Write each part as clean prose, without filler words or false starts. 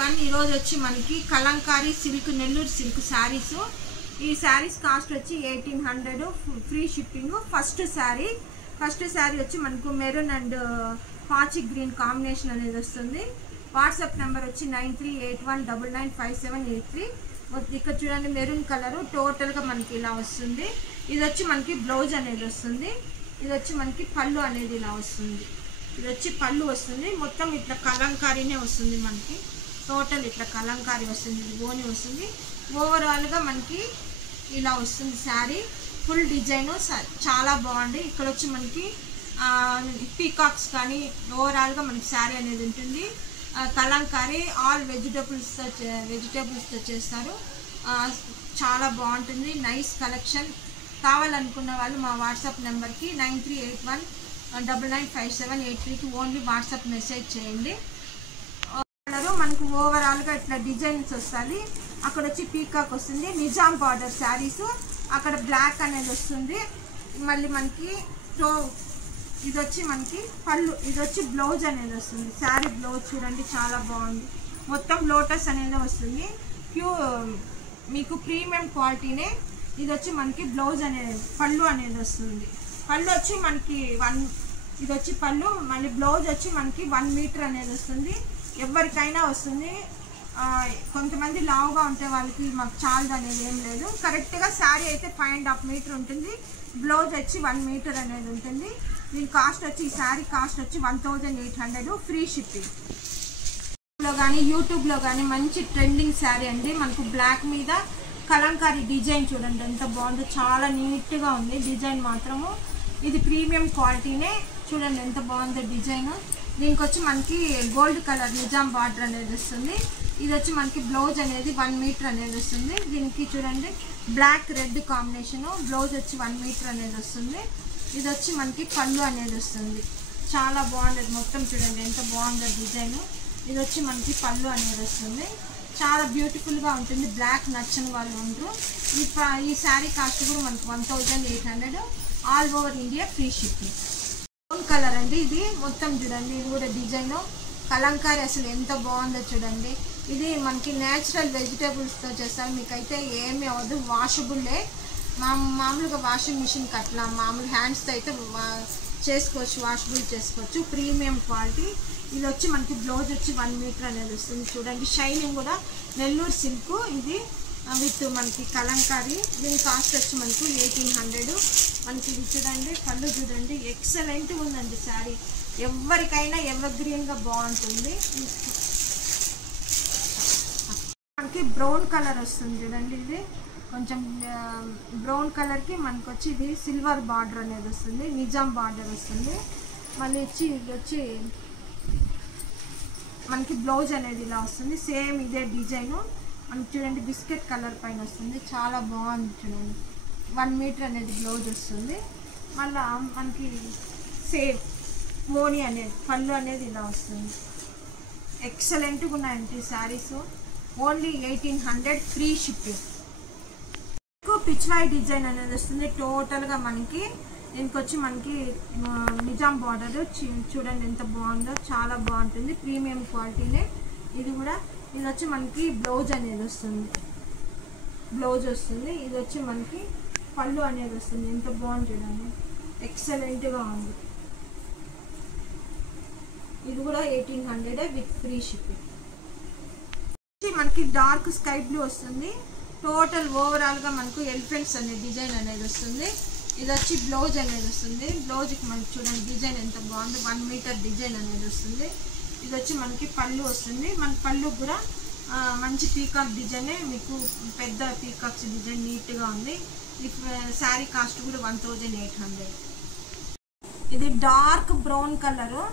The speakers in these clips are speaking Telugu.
వన్ ఈ రోజు వచ్చి మనకి కలంకారీ సిల్క్ నెల్లూరు సిల్క్ శారీస్. ఈ శారీస్ కాస్ట్ వచ్చి 1800 ఫ్రీ షిప్పింగ్. ఫస్ట్ శారీ వచ్చి మనకు మెరూన్ అండ్ పాచి గ్రీన్ కాంబినేషన్ అనేది వస్తుంది. వాట్సాప్ నెంబర్ వచ్చి 9381995783. ఇక్కడ చూడండి మెరూన్ కలర్ టోటల్గా మనకి ఇలా వస్తుంది. ఇది వచ్చి మనకి బ్లౌజ్ అనేది వస్తుంది. ఇది వచ్చి మనకి పళ్ళు అనేది ఇలా వస్తుంది. ఇది వచ్చి పళ్ళు వస్తుంది. మొత్తం ఇట్లా కలంకారీనే వస్తుంది మనకి. టోటల్ ఇట్లా కలంకారీ వస్తుంది. ఇది బోని వస్తుంది. ఓవరాల్గా మనకి ఇలా వస్తుంది శారీ. ఫుల్ డిజైన్ చాలా బాగుంది. ఇక్కడ వచ్చి మనకి పీకాక్స్ కానీ ఓవరాల్గా మనకి శారీ అనేది ఉంటుంది. కలంకారీ ఆల్ వెజిటేబుల్స్తో చేస్తారు. చాలా బాగుంటుంది. Nice collection. కావాలనుకున్న వాళ్ళు మా వాట్సాప్ నెంబర్కి 9381995783కి ఓన్లీ వాట్సాప్ మెసేజ్ చేయండి. మనకు ఓవరాల్గా ఇట్లా డిజైన్స్ వస్తుంది. అక్కడ వచ్చి పీకాక్ వస్తుంది. నిజాం బార్డర్ శారీస్. అక్కడ బ్లాక్ అనేది వస్తుంది. మళ్ళీ మనకి ఇది వచ్చి మనకి పళ్ళు. ఇది వచ్చి బ్లౌజ్ అనేది వస్తుంది. శారీ బ్లౌజ్ చూడండి చాలా బాగుంది. మొత్తం లోటస్ అనేది వస్తుంది. మీకు ప్రీమియం క్వాలిటీనే. ఇది వచ్చి మనకి బ్లౌజ్ అనేది పళ్ళు అనేది వస్తుంది. పళ్ళు వచ్చి మనకి ఇది వచ్చి పళ్ళు. మళ్ళీ బ్లౌజ్ వచ్చి మనకి 1 మీటర్ అనేది వస్తుంది. ఎవరికైనా వస్తుంది. కొంతమంది లావుగా ఉంటే వాళ్ళకి మాకు చాలదు అనేది ఏం లేదు. కరెక్ట్గా శారీ అయితే 5.5 మీటర్ ఉంటుంది. బ్లౌజ్ వచ్చి 1 మీటర్ అనేది ఉంటుంది. దీని కాస్ట్ వచ్చి ఈ శారీ కాస్ట్ వచ్చి 1800 ఫ్రీ షిప్పింగ్. కానీ యూట్యూబ్లో కానీ మంచి ట్రెండింగ్ శారీ అండి. మనకు బ్లాక్ మీద కలంకారీ డిజైన్ చూడండి ఎంత బాగుందో. చాలా నీట్గా ఉంది డిజైన్ మాత్రము. ఇది ప్రీమియం క్వాలిటీనే. చూడండి ఎంత బాగుందో డిజైన్. దీనికి వచ్చి మనకి గోల్డ్ కలర్ నిజాం బార్డర్ అనేది వస్తుంది. ఇది వచ్చి మనకి బ్లౌజ్ అనేది 1 మీటర్ అనేది వస్తుంది. దీనికి చూడండి బ్లాక్ రెడ్ కాంబినేషను. బ్లౌజ్ వచ్చి 1 మీటర్ అనేది వస్తుంది. ఇది వచ్చి మనకి పళ్ళు అనేది వస్తుంది. చాలా బాగుంది. మొత్తం చూడండి ఎంత బాగుందో డిజైన్. ఇది వచ్చి మనకి పళ్ళు అనేది వస్తుంది. చాలా బ్యూటిఫుల్గా ఉంటుంది. బ్లాక్ నచ్చని వాళ్ళు ఉండరు. ఈ శారీ కాస్ట్ కూడా మనకి 1800 all over India free shipping. Brown colour అండి ఇది. మొత్తం చూడండి ఇది కూడా డిజైన్ కలంకారీ అసలు ఎంత బాగుందో చూడండి. ఇది మనకి న్యాచురల్ వెజిటేబుల్స్తో చేస్తారు. మీకైతే ఏమీ అవ్వదు. వాషబుల్లే. మామూలుగా వాషింగ్ మిషన్కి అట్లా మామూలు హ్యాండ్స్తో అయితే చేసుకోవచ్చు. వాషబుల్ చేసుకోవచ్చు. Premium quality. ఇది వచ్చి మనకి బ్లౌజ్ వచ్చి 1 మీటర్ అనేది వస్తుంది. చూడండి షైనింగ్ కూడా నెల్లూరు సిల్క్. ఇది విత్ మనకి కలంకారీ. దీని కాస్ట్ వచ్చి మనకు 1800. మనకి ఇది చూడండి పళ్ళు చూడండి ఎక్సలెంట్గా ఉందండి శారీ. ఎవరికైనా ఎవర్ గ్రీన్గా బాగుంటుంది. మనకి బ్రౌన్ కలర్ వస్తుంది చూడండి. ఇది కొంచెం బ్రౌన్ కలర్కి మనకు వచ్చి ఇది సిల్వర్ బార్డర్ అనేది వస్తుంది. నిజాం బార్డర్ వస్తుంది. మళ్ళీ వచ్చి ఇది వచ్చి మనకి బ్లౌజ్ అనేది ఇలా వస్తుంది. సేమ్ ఇదే డిజైను. మనకి చూడండి బిస్కెట్ కలర్ పైన వస్తుంది. చాలా బాగుంది చూడండి. 1 మీటర్ అనేది బ్లౌజ్ వస్తుంది. మళ్ళీ మనకి సేమ్ మోని అనేది పళ్ళు అనేది ఇలా వస్తుంది. ఎక్సలెంట్గా ఉన్నాయండి saris. Only 1800 free shipping. Pichwai design అనేది వస్తుంది. టోటల్గా మనకి దీనికి వచ్చి మనకి నిజాం బార్డర్ చూడండి ఎంత బాగుందో. చాలా బాగుంటుంది. ప్రీమియం క్వాలిటీనే. ఇది కూడా ఇది వచ్చి మనకి బ్లౌజ్ అనేది వస్తుంది. బ్లౌజ్ వస్తుంది. ఇది వచ్చి మనకి పళ్ళు అనేది వస్తుంది. ఎంత బాగుంది చూడండి. ఎక్సలెంట్గా ఉంది. ఇది కూడా 1800 విత్ ఫ్రీ షిప్పింగ్. మనకి డార్క్ స్కై బ్లూ వస్తుంది. టోటల్ ఓవరాల్గా మనకు ఎలిఫెంట్స్ అనే డిజైన్ అనేది వస్తుంది. ఇది వచ్చి బ్లౌజ్ అనేది వస్తుంది. బ్లౌజ్కి మనకి చూడండి డిజైన్ ఎంత బాగుంది. 1 మీటర్ డిజైన్ అనేది వస్తుంది. ఇది వచ్చి మనకి పళ్ళు వస్తుంది. మన పళ్ళు కూడా మంచి పీకాక్ డిజైనే. మీకు పెద్ద పీకాక్స్ డిజైన్ నీట్గా ఉంది. ఈ శారీ కాస్ట్ కూడా 1800. ఇది డార్క్ బ్రౌన్ కలరు.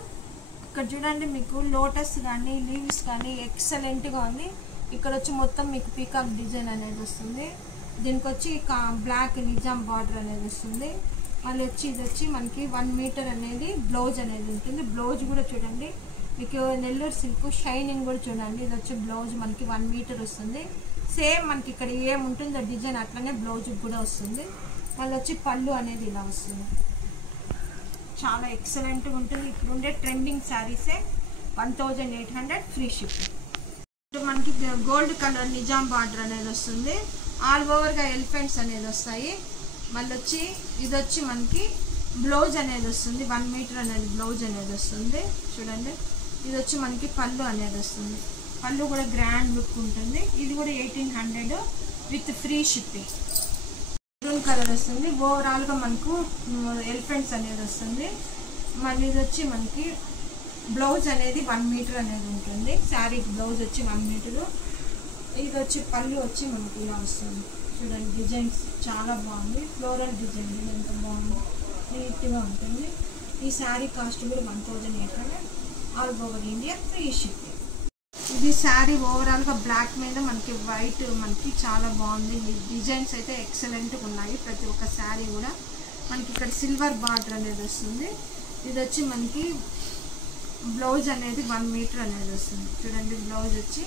ఇక్కడ చూడండి మీకు లోటస్ కానీ లీవ్స్ కానీ ఎక్సలెంట్గా ఉంది. ఇక్కడ వచ్చి మొత్తం మీకు పీకాక్ డిజైన్ అనేది వస్తుంది. దీనికి వచ్చి బ్లాక్ నిజాం బార్డర్ అనేది వస్తుంది. మళ్ళీ వచ్చి ఇది వచ్చి మనకి 1 మీటర్ అనేది బ్లౌజ్ అనేది ఉంటుంది. బ్లౌజ్ కూడా చూడండి మీకు నెల్లూరు సిల్క్ షైనింగ్ కూడా చూడండి. ఇది వచ్చి బ్లౌజ్ మనకి 1 మీటర్ వస్తుంది. సేమ్ మనకి ఇక్కడ ఏముంటుందో డిజైన్ అట్లనే బ్లౌజ్ కూడా వస్తుంది. మళ్ళీ వచ్చి పళ్ళు అనేది ఇలా వస్తుంది. చాలా ఎక్సలెంట్గా ఉంటుంది. ఇప్పుడు ఉండే ట్రెండింగ్ శారీసే 1800 ఫ్రీ షిప్పింగ్. మనకి గోల్డ్ కలర్ నిజాం బార్డర్ అనేది వస్తుంది. ఆల్ ఓవర్గా ఎలిఫెంట్స్ అనేది వస్తాయి. మళ్ళీ వచ్చి ఇది వచ్చి మనకి బ్లౌజ్ అనేది వస్తుంది. 1 మీటర్ అనేది బ్లౌజ్ అనేది వస్తుంది. చూడండి, ఇది వచ్చి మనకి పళ్ళు అనేది వస్తుంది. పళ్ళు కూడా గ్రాండ్ లుక్ ఉంటుంది. ఇది కూడా 1800 with free shipping. Maroon colour వస్తుంది. ఓవరాల్గా మనకు ఎలిఫెంట్స్ అనేది వస్తుంది. మళ్ళీ ఇది వచ్చి మనకి బ్లౌజ్ అనేది 1 మీటర్ అనేది ఉంటుంది. శారీకి బ్లౌజ్ వచ్చి 1 మీటరు. ఇది వచ్చి పళ్ళు వచ్చి మనకి ఇలా వస్తుంది. చూడండి, డిజైన్స్ చాలా బాగుంది. ఫ్లోరల్ డిజైన్ ఎంత బాగుంది, నీట్గా ఉంటుంది. ఈ శారీ కాస్ట్ కూడా 1800 all over India free shipping. ఇది శారీ ఓవరాల్గా బ్లాక్ మీద మనకి వైట్ మనకి చాలా బాగుంది. డిజైన్స్ అయితే ఎక్సలెంట్గా ఉన్నాయి. ప్రతి ఒక్క శారీ కూడా మనకి ఇక్కడ సిల్వర్ బార్డర్ అనేది వస్తుంది. ఇది వచ్చి మనకి బ్లౌజ్ అనేది 1 మీటర్ అనేది వస్తుంది. చూడండి, బ్లౌజ్ వచ్చి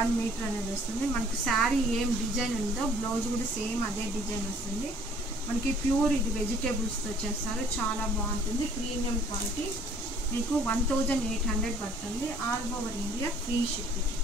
1 మీటర్ అనేది వస్తుంది. మనకి శారీ ఏం డిజైన్ ఉందో బ్లౌజ్ కూడా సేమ్ అదే డిజైన్ వస్తుంది. మనకి ప్యూర్ ఇది వెజిటేబుల్స్తో చేస్తారు. చాలా బాగుంటుంది. Premium quality. మీకు 1800 పడుతుంది. All over India free shipping.